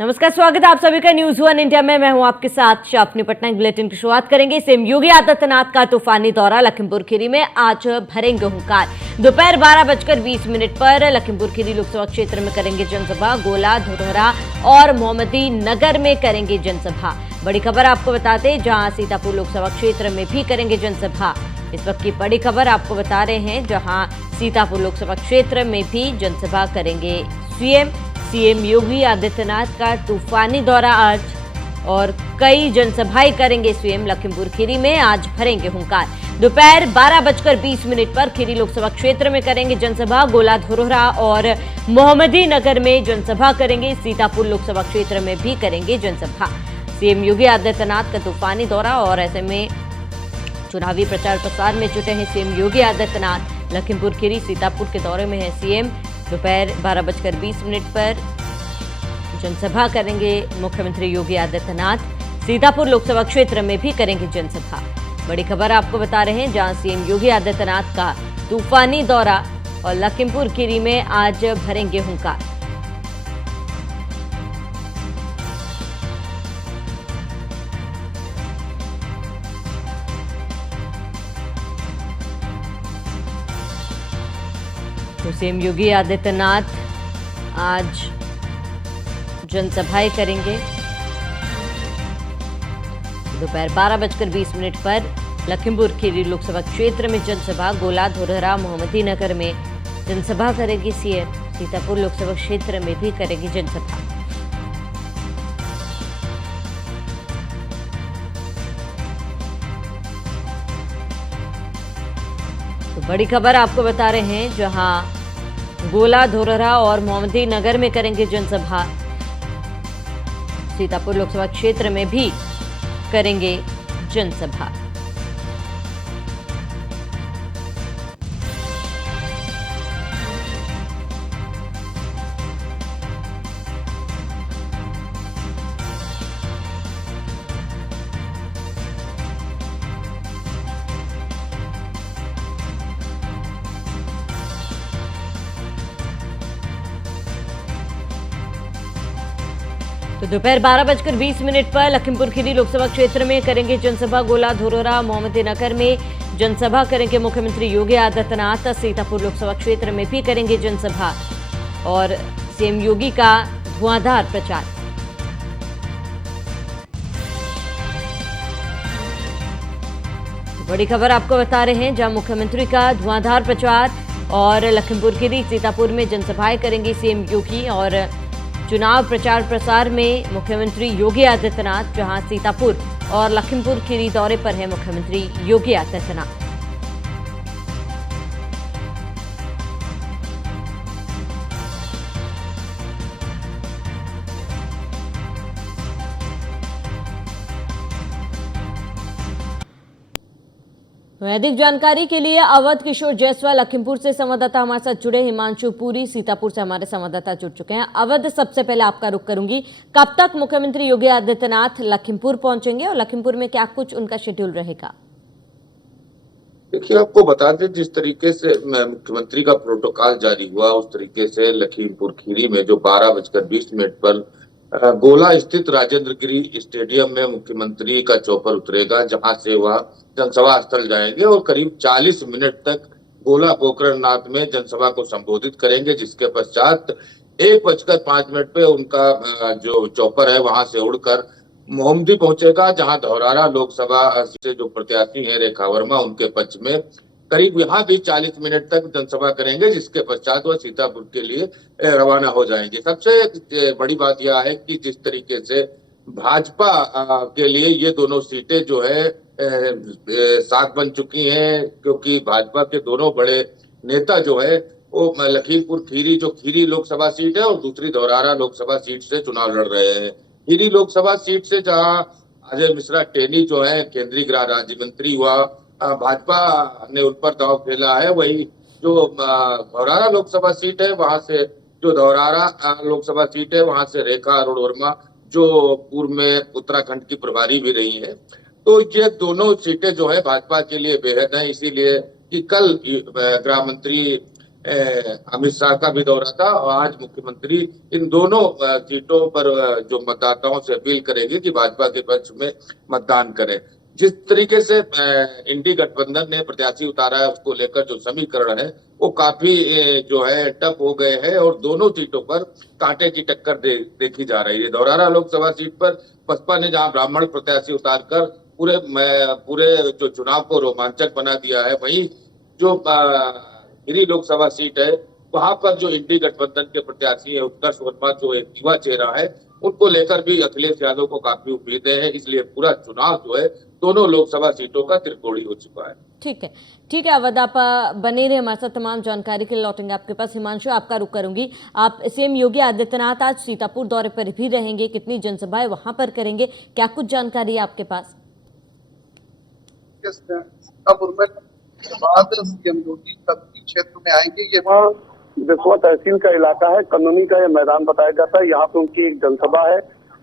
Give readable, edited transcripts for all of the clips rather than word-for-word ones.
नमस्कार, स्वागत है आप सभी का न्यूज वन इंडिया में। मैं हूं आपके साथ शापनी पटना। बुलेटिन की शुरुआत करेंगे। सीएम योगी आदित्यनाथ का तूफानी दौरा लखीमपुर खीरी में आज भरेंगे हुंकार। दोपहर 12:20 पर लखीमपुर खीरी लोकसभा क्षेत्र में करेंगे जनसभा। गोला, धोरहरा और मोहम्मदी नगर में करेंगे जनसभा। बड़ी खबर आपको बताते हैं, जहां सीतापुर लोकसभा क्षेत्र में भी करेंगे जनसभा। इस वक्त की बड़ी खबर आपको बता रहे हैं, जहां सीतापुर लोकसभा क्षेत्र में भी जनसभा करेंगे सीएम योगी आदित्यनाथ का तूफानी दौरा आज, और कई जनसभाएं करेंगे सीएम। लखीमपुर खीरी में आज भरेंगे हुंकार। दोपहर 12:20 पर खीरी लोकसभा क्षेत्र में करेंगे जनसभा। गोला, धोरहरा और मोहम्मदी नगर में जनसभा करेंगे। सीतापुर लोकसभा क्षेत्र में भी करेंगे जनसभा। सीएम योगी आदित्यनाथ का तूफानी दौरा, और ऐसे में चुनावी प्रचार प्रसार में जुटे हैं सीएम योगी आदित्यनाथ। लखीमपुर खीरी, सीतापुर के दौरे में है सीएम। दोपहर 12:20 पर जनसभा करेंगे मुख्यमंत्री योगी आदित्यनाथ। सीतापुर लोकसभा क्षेत्र में भी करेंगे जनसभा। बड़ी खबर आपको बता रहे हैं, जहां सीएम योगी आदित्यनाथ का तूफानी दौरा और लखीमपुर खीरी में आज भरेंगे हुंकार। तो सीएम योगी आदित्यनाथ आज जनसभाएं करेंगे। दोपहर 12:20 पर लखीमपुर खीरी लोकसभा क्षेत्र में जनसभा। गोला, धोरहरा, मोहम्मदी नगर में जनसभा करेगी सीएम। सीतापुर लोकसभा क्षेत्र में भी करेगी जनसभा। तो बड़ी खबर आपको बता रहे हैं, जहां गोला, धोरहरा और मोहम्मदी नगर में करेंगे जनसभा। सीतापुर लोकसभा क्षेत्र में भी करेंगे जनसभा। तो दोपहर 12:20 पर लखीमपुर खीरी लोकसभा क्षेत्र में करेंगे जनसभा। गोला, धोरहरा, मोहम्मदी नगर में जनसभा करेंगे मुख्यमंत्री योगी आदित्यनाथ। सीतापुर लोकसभा क्षेत्र में भी करेंगे जनसभा, और सीएम योगी का धुआंधार प्रचार। बड़ी खबर आपको बता रहे हैं, जहां मुख्यमंत्री का धुआंधार प्रचार और लखीमपुर खीरी, सीतापुर में जनसभाएं करेंगे सीएम योगी। और चुनाव प्रचार प्रसार में मुख्यमंत्री योगी आदित्यनाथ, जहां सीतापुर और लखीमपुर खीरी दौरे पर है मुख्यमंत्री योगी आदित्यनाथ। अधिक जानकारी के लिए अवध किशोर जायसवाल लखीमपुर से संवाददाता हमारे साथ जुड़े। हिमांशु पुरी सीतापुर से हमारे संवाददाता जुड़ चुके हैं। अवध, सबसे पहले आपका रुख करूंगी, कब तक मुख्यमंत्री योगी आदित्यनाथ लखीमपुर पहुंचेंगे और लखीमपुर में क्या कुछ उनका शेड्यूल रहेगा? देखिए, आपको बता दें, जिस तरीके से मुख्यमंत्री का प्रोटोकॉल जारी हुआ, उस तरीके से लखीमपुर खीरी में जो 12:20 पर गोला स्थित राजेंद्र गिरी स्टेडियम में मुख्यमंत्री का चौपर उतरेगा, जहां से वह जनसभा स्थल जाएंगे और करीब 40 मिनट तक गोला गोकरणनाथ में जनसभा को संबोधित करेंगे। जिसके पश्चात 1:05 पे उनका जो चौपर है वहां से उड़कर मोहम्मदी पहुंचेगा, जहां धौरारा लोकसभा से जो प्रत्याशी हैं रेखा वर्मा, उनके पक्ष में करीब यहाँ भी 40 मिनट तक जनसभा करेंगे। जिसके पश्चात वह सीतापुर के लिए रवाना हो जाएंगे। सबसे बड़ी बात यह है कि जिस तरीके से भाजपा के लिए ये दोनों सीटें जो है साथ बन चुकी हैं, क्योंकि भाजपा के दोनों बड़े नेता जो है वो लखीमपुर खीरी, जो खीरी लोकसभा सीट है, और दूसरी धौरारा लोकसभा सीट से चुनाव लड़ रहे हैं। खीरी लोकसभा सीट से जहां अजय मिश्रा टेनी जो है केंद्रीय गृह राज्य मंत्री हुआ, भाजपा ने उन पर दांव खेला है। वही जो धौरारा लोकसभा सीट है, वहां से जो धौरारा लोकसभा सीट है, वहां से रेखा अरुण वर्मा, जो पूर्व में उत्तराखंड की प्रभारी भी रही है। तो ये दोनों सीटें जो है भाजपा के लिए बेहद है, इसीलिए कि कल गृह मंत्री अमित शाह का भी दौरा था और आज मुख्यमंत्री इन दोनों सीटों पर जो मतदाताओं से अपील करेंगे कि भाजपा के पक्ष में मतदान करें। जिस तरीके से इंडी गठबंधन ने प्रत्याशी उतारा है उसको लेकर जो समीकरण है वो काफी जो है टफ हो गए हैं और दोनों सीटों पर कांटे की टक्कर देखी जा रही है। धौरहरा लोकसभा सीट पर बसपा ने जहां ब्राह्मण प्रत्याशी उतारकर पूरे जो चुनाव को रोमांचक बना दिया है, वहीं जो खीरी लोकसभा सीट है वहां पर जो इंडी गठबंधन के प्रत्याशी है उत्कर्ष वर्मा जो एक युवा चेहरा है उनको लेकर भी अखिलेश यादव को काफी उम्मीदें हैं। इसलिए पूरा चुनाव जो है दोनों लोकसभा सीटों का त्रिकोणीय हो चुका है। ठीक है अवध, आप बने रहे हमारे साथ, तमाम जानकारी के लिए लौटेंगे आपके पास। हिमांशु, आपका रुख करूंगी। आप सीएम योगी आदित्यनाथ आज सीतापुर दौरे पर भी रहेंगे, कितनी जनसभाएं वहां पर करेंगे, क्या कुछ जानकारी है आपके पास? सीतापुर में बाद सीएम योगी कतनी क्षेत्र में आएंगे। ये वहाँ बिस्वा तहसील का इलाका है, कानूनी का ये मैदान बताया जाता है। यहाँ पे उनकी एक जनसभा है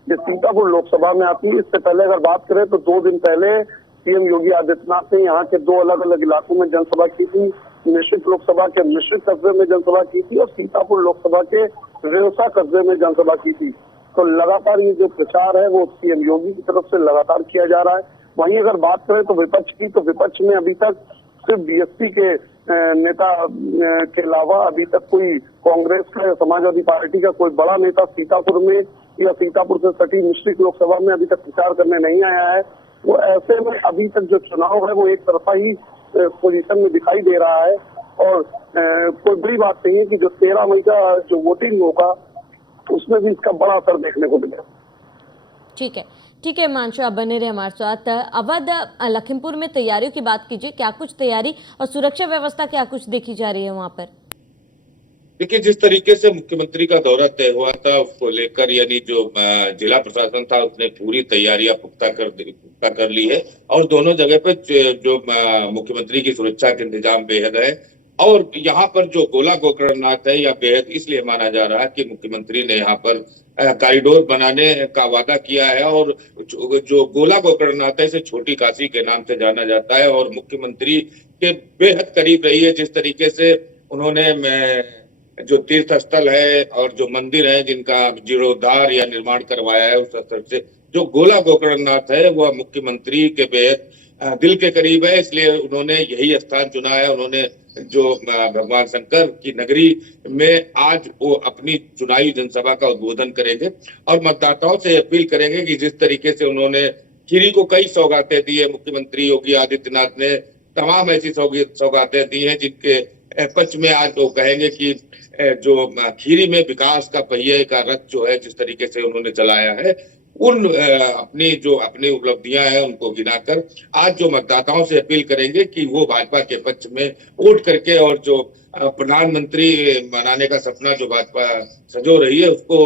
जो सीतापुर लोकसभा में आती है। इससे पहले अगर बात करें तो 2 दिन पहले सीएम योगी आदित्यनाथ ने यहाँ के 2 अलग अलग इलाकों में जनसभा की थी। मिश्रित लोकसभा के मिश्रित कस्बे में जनसभा की थी और सीतापुर लोकसभा के रेवसा कस्बे में जनसभा की थी। तो लगातार ये जो प्रचार है वो सीएम योगी की तरफ से लगातार किया जा रहा है। वहीं अगर बात करें तो विपक्ष की, तो विपक्ष में अभी तक सिर्फ बीएसपी के नेता के अलावा अभी तक कोई कांग्रेस का या समाजवादी पार्टी का कोई बड़ा नेता सीतापुर में या सीतापुर से सटी मिश्रित लोकसभा में अभी तक प्रचार करने नहीं आया है। वो ऐसे में अभी तक जो चुनाव है वो एक तरफा ही पोजीशन में दिखाई दे रहा है और कोई बड़ी बात नहीं है कि जो 13 मई का जो वोटिंग होगा उसमें भी इसका बड़ा असर देखने को मिलेगा। ठीक है हिमांशु, आप बने रहे हमारे साथ। अवध, लखीमपुर में तैयारियों की बात कीजिए, क्या कुछ तैयारी और सुरक्षा व्यवस्था क्या कुछ देखी जा रही है वहां पर? देखिए, जिस तरीके से मुख्यमंत्री का दौरा तय हुआ था उसको लेकर यानी जो जिला प्रशासन था उसने पूरी तैयारियां पुख्ता कर ली है और दोनों जगह पे जो मुख्यमंत्री की सुरक्षा के इंतजाम बेहद है। और यहाँ पर जो गोला गोकर्णनाथ है या बेहद इसलिए माना जा रहा है कि मुख्यमंत्री ने यहाँ पर कॉरिडोर बनाने का वादा किया है और जो गोला गोकर्णनाथ है इसे छोटी काशी के नाम से जाना जाता है और मुख्यमंत्री के बेहद करीब रही है। जिस तरीके से उन्होंने जो तीर्थ स्थल है और जो मंदिर है जिनका जीर्णोद्धार या निर्माण करवाया है उस स्थल से जो गोला गोकर्णनाथ है वह मुख्यमंत्री के बेहद दिल के करीब है, इसलिए उन्होंने यही स्थान चुना है। उन्होंने जो भगवान शंकर की नगरी में आज वो अपनी चुनावी जनसभा का उद्बोधन करेंगे और मतदाताओं से अपील करेंगे कि जिस तरीके से उन्होंने खीरी को कई सौगातें दी है, मुख्यमंत्री योगी आदित्यनाथ ने तमाम ऐसी सौगातें दी हैं जिनके पक्ष में आज वो कहेंगे कि जो खीरी में विकास का पहिए का रथ जो है जिस तरीके से उन्होंने चलाया है उन अपनी उपलब्धियां हैं उनको गिनाकर आज जो मतदाताओं से अपील करेंगे कि वो भाजपा के पक्ष में वोट करके और जो प्रधानमंत्री बनाने का सपना जो भाजपा सजो रही है उसको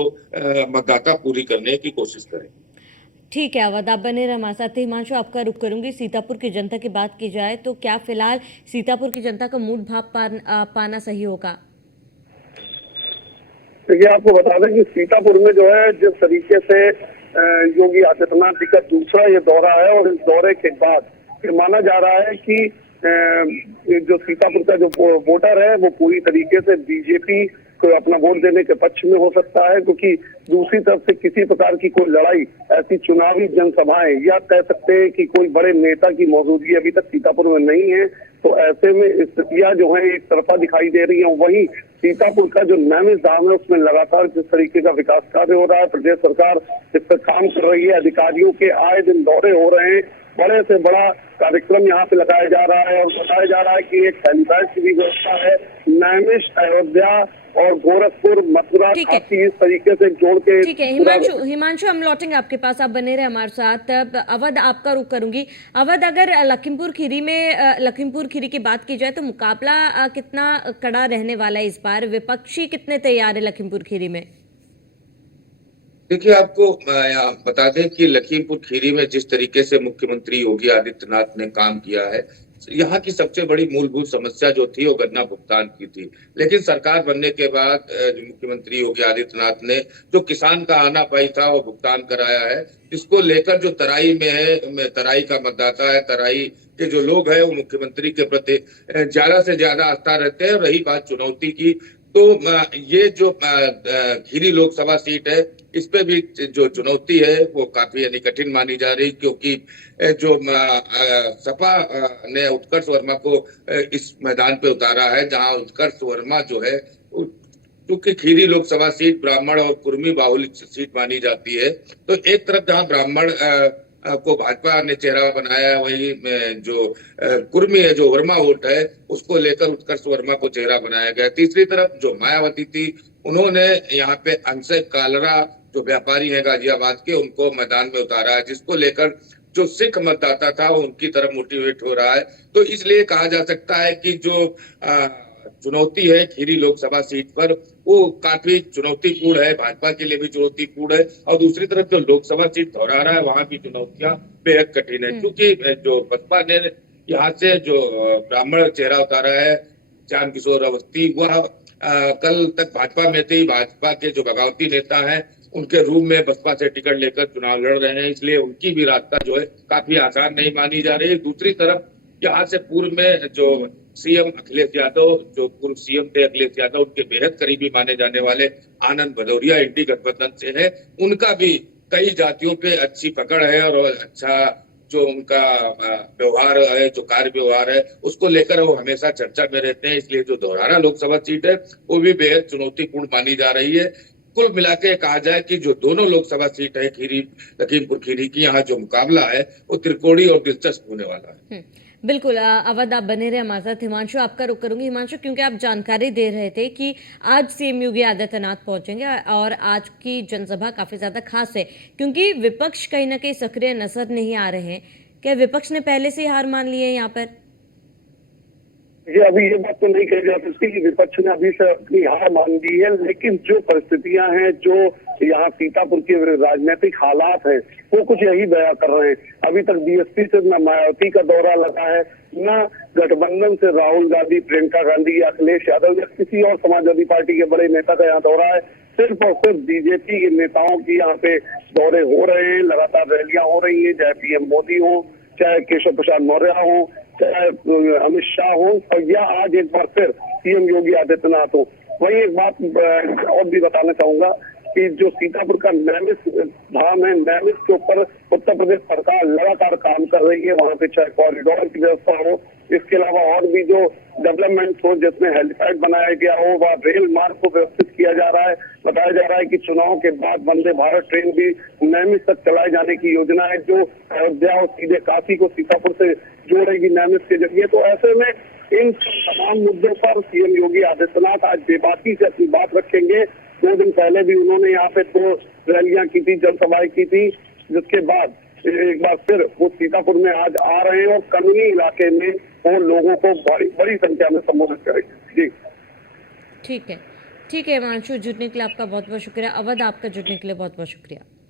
मतदाता पूरी करने की कोशिश करें। ठीक है अवध, आप बने रहे हमारे साथ। हिमांशु, आपका रुख करूंगी। सीतापुर की जनता की बात की जाए तो क्या फिलहाल सीतापुर की जनता का मूड भाव पाना सही होगा? देखिए, आपको बता दें कि सीतापुर में जो है जिस तरीके से योगी आदित्यनाथ जी का दूसरा ये दौरा है और इस दौरे के बाद ये माना जा रहा है कि जो सीतापुर का जो वोटर है वो पूरी तरीके से बीजेपी को अपना वोट देने के पक्ष में हो सकता है, क्योंकि दूसरी तरफ से किसी प्रकार की कोई लड़ाई ऐसी चुनावी जनसभाएं या कह सकते हैं कि कोई बड़े नेता की मौजूदगी अभी तक सीतापुर में नहीं है। तो ऐसे में स्थितियां जो है एक तरफा दिखाई दे रही है। वहीं सीतापुर का जो नैमिष धाम है उसमें लगातार जिस तरीके का विकास कार्य हो रहा है, प्रदेश सरकार इस पर काम कर रही है, अधिकारियों के आए दिन दौरे हो रहे हैं, बड़े से बड़ा कार्यक्रम यहाँ पे लगाया जा रहा है और बताया जा रहा है कि एक सैनिटाइज की भी व्यवस्था है। नैमिष, अयोध्या और गोरखपुर, मथुरा, काशी इस तरीके से जोड़ के। ठीक है हिमांशु, हम लौटेंगे आपके पास, आप बने रहे हमारे साथ। अवध, आपका रुख करूंगी। अवध, अगर लखीमपुर खीरी की बात की जाए तो मुकाबला कितना कड़ा रहने वाला है इस बार? विपक्षी कितने तैयार है लखीमपुर खीरी में? देखिए, आपको बता दें कि लखीमपुर खीरी में जिस तरीके से मुख्यमंत्री योगी आदित्यनाथ ने काम किया है, यहाँ की सबसे बड़ी मूलभूत समस्या जो थी वो गन्ना भुगतान की थी। लेकिन सरकार बनने के बाद मुख्यमंत्री योगी आदित्यनाथ ने जो किसान का आना पाई था वो भुगतान कराया है, जिसको लेकर जो तराई में है, तराई का मतदाता है, तराई के जो लोग हैं वो मुख्यमंत्री के प्रति ज्यादा से ज्यादा आस्था रखते हैं। रही बात चुनौती की, तो ये जो खीरी लोकसभा सीट है, इस पे भी जो चुनौती है वो काफी यानी कठिन मानी जा रही, क्योंकि जो सपा ने उत्कर्ष वर्मा को इस मैदान पे उतारा है, जहां उत्कर्ष वर्मा जो है, क्योंकि खीरी लोकसभा सीट ब्राह्मण और कुर्मी बाहुल्य सीट मानी जाती है, तो एक तरफ जहां ब्राह्मण को भाजपा ने चेहरा बनाया है, वही जो कुर्मी है, जो वर्मा वोट है, उसको लेकर उत्कर्ष वर्मा को चेहरा बनाया गया। तीसरी तरफ जो मायावती थी, उन्होंने यहाँ पे अंशय कालरा जो व्यापारी है गाजियाबाद के, उनको मैदान में उतारा है, जिसको लेकर जो सिख मतदाता था वो उनकी तरफ मोटिवेट हो रहा है। तो इसलिए कहा जा सकता है कि जो चुनौती है खीरी लोकसभा सीट पर, वो काफी चुनौतीपूर्ण है, भाजपा के लिए भी चुनौतीपूर्ण है, और दूसरी तरफ जो लोकसभा सीट धौरहरा है, वहां भी चुनौतियां बेहद कठिन है, क्योंकि जो बसपा ने यहाँ से जो ब्राह्मण चेहरा उतारा है, चांद किशोर अवस्थी, वह कल तक भाजपा में थे। भाजपा के जो बगावती नेता हैं, उनके रूप में बसपा से टिकट लेकर चुनाव लड़ रहे हैं, इसलिए उनकी भी रास्ता जो है काफी आसान नहीं मानी जा रही है। दूसरी तरफ यहाँ से पूर्व में जो सीएम अखिलेश यादव, जो पूर्व सीएम थे अखिलेश यादव, उनके बेहद करीबी माने जाने वाले आनंद भदौरिया इंडी गठबंधन से है, उनका भी कई जातियों पे अच्छी पकड़ है और अच्छा जो उनका व्यवहार है, जो कार्य व्यवहार है, उसको लेकर वो हमेशा चर्चा में रहते हैं। इसलिए जो धौरहरा लोकसभा सीट है वो भी बेहद चुनौतीपूर्ण मानी जा रही है। कुल मिला के कहा जाए कि जो दोनों लोकसभा सीट है खीरी, लखीमपुर खीरी की, यहाँ जो मुकाबला है वो त्रिकोणीय और दिलचस्प होने वाला है। बिल्कुल अवध, आप बने रहे हमारे साथ। हिमांशु, आपका रुख करूंगी। हिमांशु, क्योंकि आप जानकारी दे रहे थे कि आज सीएम योगी आदित्यनाथ पहुंचेंगे और आज की जनसभा काफी ज्यादा खास है, क्योंकि विपक्ष कहीं ना कहीं सक्रिय नजर नहीं आ रहे हैं। क्या विपक्ष ने पहले से हार मान ली है यहाँ पर? ये अभी ये बात तो नहीं कही जा सकती कि विपक्ष ने अभी से अपनी हार मान ली है, लेकिन जो परिस्थितियां हैं, जो यहाँ सीतापुर के राजनीतिक हालात हैं, वो कुछ यही बयां कर रहे हैं। अभी तक बीएसपी से न मायावती का दौरा लगा है, न गठबंधन से राहुल गांधी, प्रियंका गांधी, अखिलेश यादव या किसी और समाजवादी पार्टी के बड़े नेता का यहाँ दौरा है। सिर्फ और सिर्फ बीजेपी के नेताओं की यहाँ पे दौरे हो रहे हैं, लगातार रैलियां हो रही है, चाहे पीएम मोदी हो, चाहे केशव प्रसाद मौर्य हो, चाहे अमित शाह हो, या आज एक बार फिर सीएम योगी आदित्यनाथ हो। वही एक बात और भी बताना चाहूंगा कि जो सीतापुर का नैमिष धाम है, नैमिष के ऊपर उत्तर प्रदेश सरकार लगातार काम कर रही है। वहां पे चाहे कॉरिडोर की व्यवस्था हो, इसके अलावा और भी जो डेवलपमेंट हो, जिसमें हेलीपैड बनाया गया हो, वह रेल मार्ग को व्यवस्थित किया जा रहा है। बताया जा रहा है कि चुनाव के बाद वंदे भारत ट्रेन भी नैमिष तक चलाए जाने की योजना है, जो अयोध्या और सीधे काशी को सीतापुर से जोड़ेगी नैमिष के जरिए। तो ऐसे में इन तमाम मुद्दों पर सीएम योगी आदित्यनाथ आज बेबाकी से अपनी बात रखेंगे। 2 दिन पहले भी उन्होंने यहाँ पे 2 रैलियां की थी, जनसभाएं की थी, जिसके बाद एक बार फिर वो सीतापुर में आज आ रहे हैं और कानूनी इलाके में वो लोगों को बड़ी संख्या में संबोधित करेंगे। जी ठीक है हिमांशु, जुड़ने के लिए आपका बहुत बहुत शुक्रिया। अवध, आपका जुड़ने के लिए बहुत बहुत शुक्रिया।